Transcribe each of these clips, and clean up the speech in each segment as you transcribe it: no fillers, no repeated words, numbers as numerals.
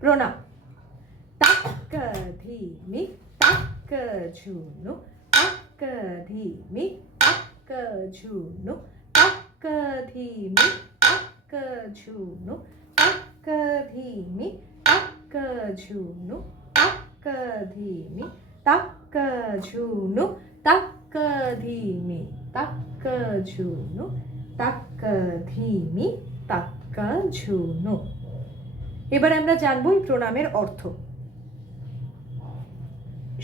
প্রণাম। তাক ধিমি তাক ঝুনু, তাক ধিমি তাক ঝুনু, তাক ধিমি তাক ঝুনু, তাক ধিমি তাক ঝুনু, তাক ধিমি তাক ঝুনু, তাক ধিমি তাক ঝুনু, তাক ধিমি তাক ঝুনু। এবারে আমরা জানবো এই প্রণামের অর্থ।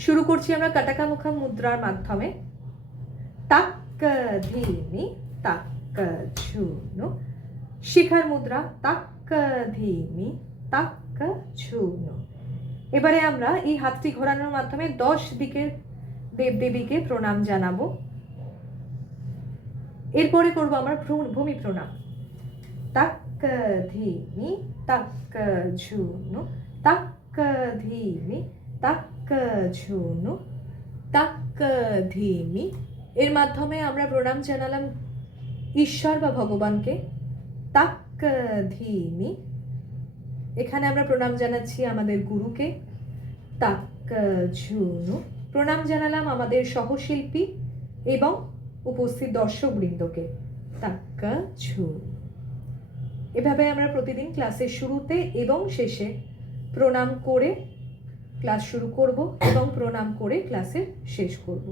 শুরু করছি আমরা কাটাকা মুখা মুদ্রার মাধ্যমে। তাক ধিমি তাক ঝুনু, শিখার মুদ্রা তাক ধিমি তাক ঝুনু। এবারে আমরা এই হাতটি ঘোরানোর মাধ্যমে 10 দিকের দেবদেবীকে প্রণাম জানাবো। এরপরে করবো আমরা ভূমি প্রণাম। তাক ধিমি তাক ঝুনু, তাক ধিমি তাক ঝুনু, তাক ধিমি। এর মাধ্যমে আমরা প্রণাম জানালাম ঈশ্বর বা ভগবানকে। তাক ধিমি, এখানে আমরা প্রণাম জানাচ্ছি আমাদের গুরুকে। তাক ঝুনু, প্রণাম জানালাম আমাদের সহশিল্পী এবং উপস্থিত দর্শকবৃন্দকে। তাক ঝুনু। এভাবে আমরা প্রতিদিন ক্লাসের শুরুতে এবং শেষে প্রণাম করে ক্লাস শুরু করব এবং প্রণাম করে ক্লাসের শেষ করব।